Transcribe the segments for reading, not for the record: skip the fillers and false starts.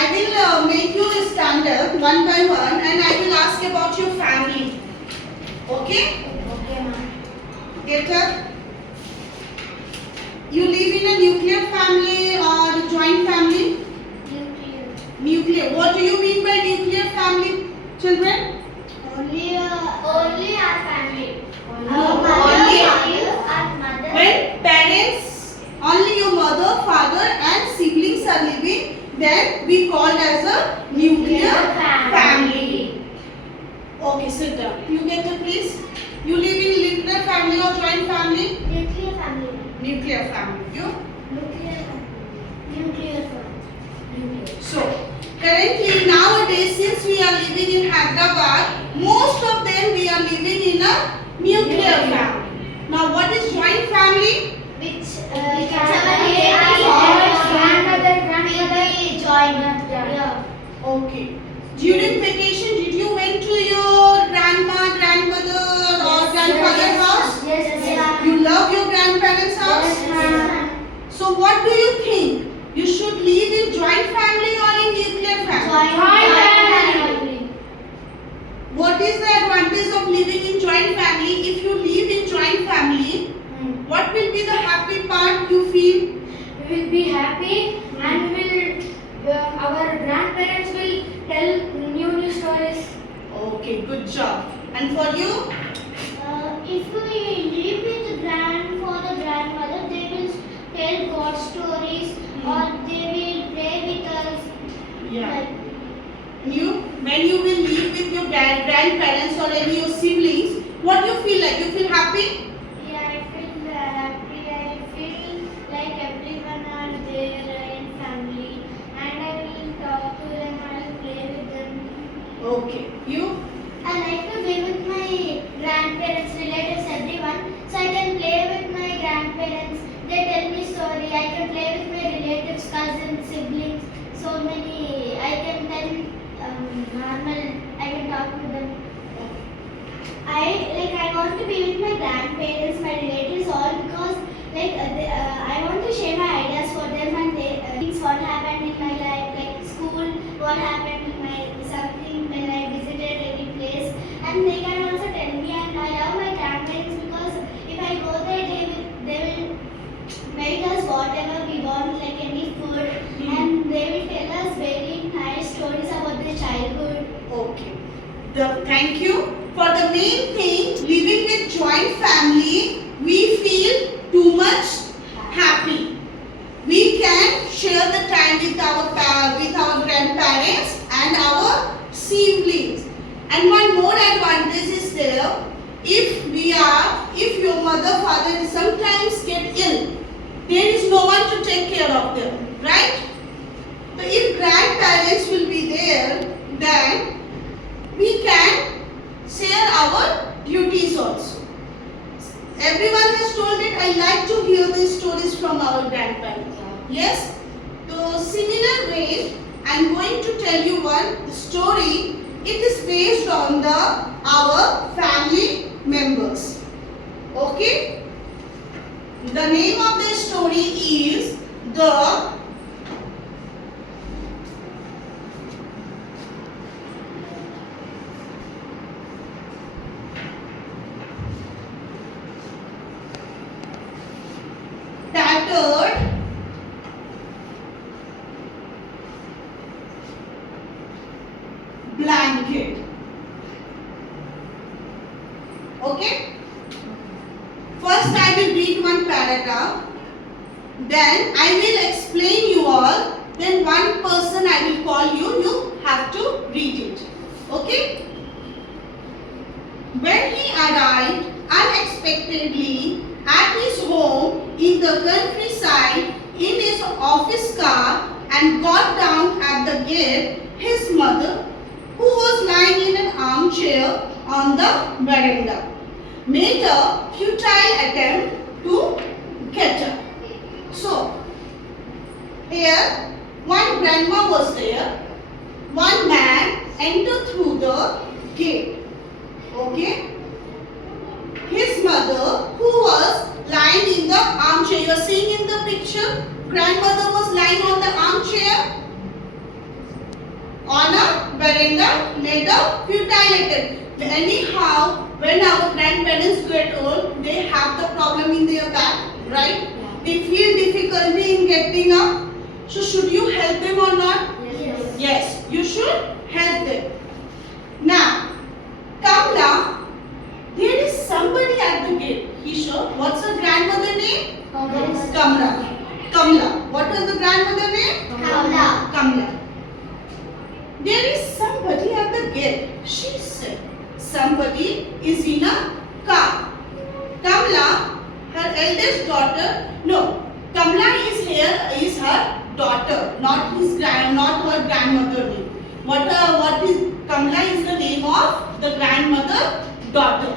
I will make you stand up one by one and I will ask about your family. Okay? Okay, ma'am. Get up. You live in a nuclear family or a joint family? Nuclear. Nuclear. What do you mean by nuclear family, children? Only our family. Our mother. When parents, only your mother, father and siblings are living, then we call as a nuclear family. Okay, sit down. You get up, please. You live in nuclear family or joint family? Nuclear family. Nuclear family. You? Nuclear family. Nuclear family. Nuclear. So, currently nowadays since we are living in Hyderabad, most of them we are living in a nuclear family. Now what is joint family? Which grandmother join. Okay. During vacation did you went to your grandma, grandmother or grandfather's house? Yes. You love your grandparents' house? So what do you think? You should live in joint family or in nuclear family? What is the advantage of living in joint family? If you live in joint family, what will be the happy part you feel? We will be happy and our grandparents will tell new stories. Okay, good job. And for you? If we live with grandfather, grandmother, they will tell God stories or they will play with us. Yeah. When you will live with your grandparents or any your siblings, what you feel like? You feel happy? Yeah, I feel happy. I feel like everyone are there in family and I will talk to them, I will play with them. Okay. You? I like to be with my grandparents, relatives, everyone. So I can play with my grandparents. They tell me story. I can play with my relatives, cousins, siblings. So many. I can tell normal. I can talk to them. I want to be with my grandparents, my relatives, all because I want to share my ideas for them and things what happened in my life, like school, what happened in my something when I visited any place, and they can also tell me. And I love my grandparents because if I go there, they will make us whatever we want, like any food, and they will tell us very nice stories about their childhood. Okay. Thank you. For the main thing, living with joint family, we feel too much happy. We can share the time with our grandparents and our siblings. And one more advantage is there. If your mother, father sometimes get ill, there is no one to take care of them, right? So if grandparents will be there, then we can share our duties also. Everyone has told that I like to hear these stories from our grandparents. Yes? So similar way, I am going to tell you one story. It is based on our family members. Okay? The name of the story is The Tattered Blanket. Okay? First I will read one paragraph, then I will explain you all, then one person I will call you, you have to read it. Okay? When he arrived unexpectedly at his home in the countryside in his office car and got down at the gate, his mother, who was lying in an armchair on the veranda, made a futile attempt to get her. So, here one grandma was there, one man entered through the gate. Okay? His mother, who was lying in the armchair, you are seeing in the picture, grandmother was lying on the armchair. on a veranda made of futile attempt. Anyhow, when our grandparents get old, they have the problem in their back, right? They feel difficulty in getting up. So should you help them or not? Yes. Yes, you should help them. Now, Kamla, there is somebody at the gate. Kisha, what's her grandmother name? Kamla. Kamla. What was the grandmother name? Kamla. Kamla. There is somebody at the gate. She said, somebody is in a car. Kamla, her eldest daughter, no, Kamla is here, is her daughter, not her grandmother name. What is Kamla is the name of the grandmother daughter.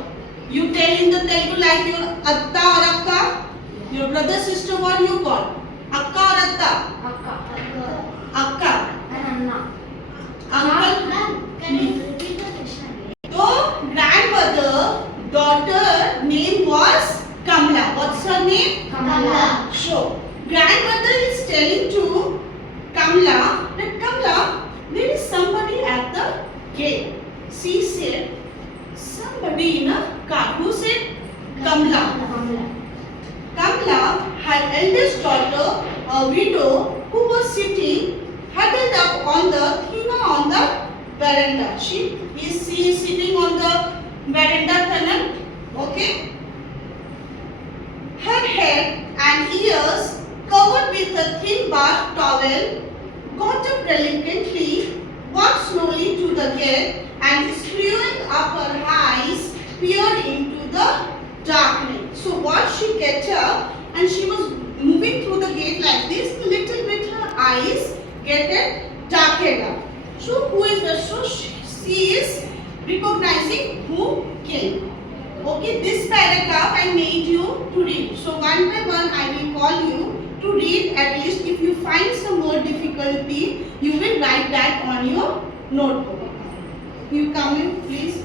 You tell in the Telugu like your atta or akka, your brother sister, what you call? Akka or atta? Akka. Uncle. Can you repeat the question? So grandmother daughter name was Kamla. What's her name? Kamla. So grandmother is telling to Kamla that Kamla, there is somebody at the gate. She said, somebody in a car. Who said? Kamla. Kamla, her eldest daughter, a widow, who was sitting huddled up on the veranda. She is sitting on the veranda tunnel. Okay. Her head and ears covered with a thin bark towel, got up reluctantly, walked slowly to the gate, and screwing up her eyes, peered into the darkness. So what she get up and she was moving through the gate like this, little bit her eyes get darkened up. So who is the, so she is recognizing who came. Okay, this paragraph I made you to read. So one by one I will call you to read. At least if you find some more difficulty, you will write that on your notebook. You come in, please.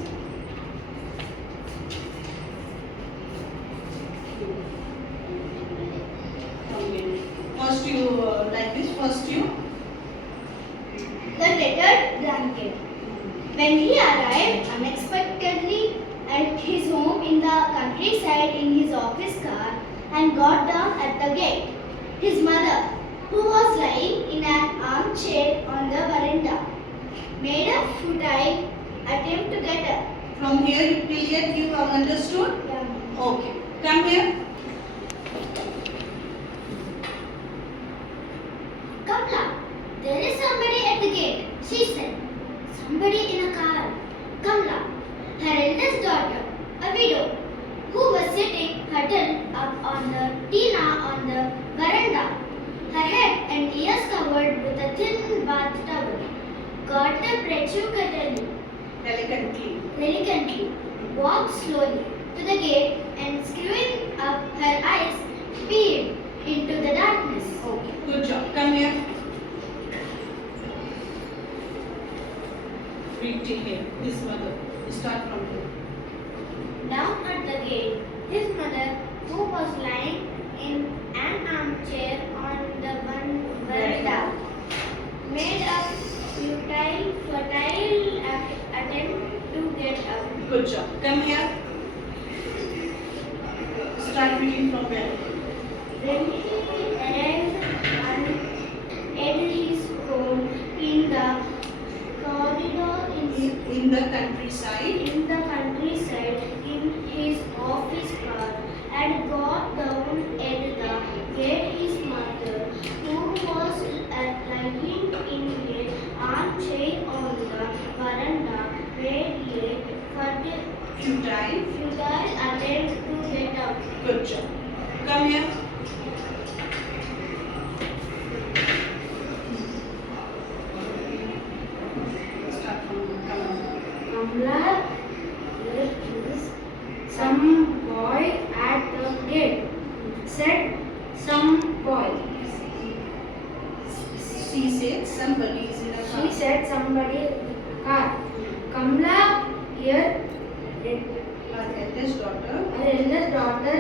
First you like this. First you. The tattered blanket. When he arrived unexpectedly at his home in the countryside in his office car and got down at the gate, his mother, who was lying in an armchair on the veranda, made a futile attempt to get up. From here till yet you have understood? Yeah. Okay. Come here. Kamla, there is somebody at the gate, she said. Somebody in a car. Kamla, her eldest daughter, a widow, who was sitting huddled up on the tina on the veranda, her head and ears covered with a thin bath towel, got up reluctantly, walked slowly to the gate and screwing up her eyes, peered into the darkness. Okay. Good job. Come here. Read till here. This mother. Start from here. Down at the gate, his mother, who was lying in an armchair on the veranda, made a futile attempt to get up. Good job. Come here. Start reading from where? When he arrived at his home in the corridor In the countryside. in his office car and got down at the gate, his mother, who was lying in an armchair on the veranda, made a futile attempt to get up. Good job. Come here. Start from come on. Kamla, there is some boy at the gate, said some boy. She said somebody is in a car. She said somebody in the car. Kamla, here, Her eldest daughter. her eldest daughter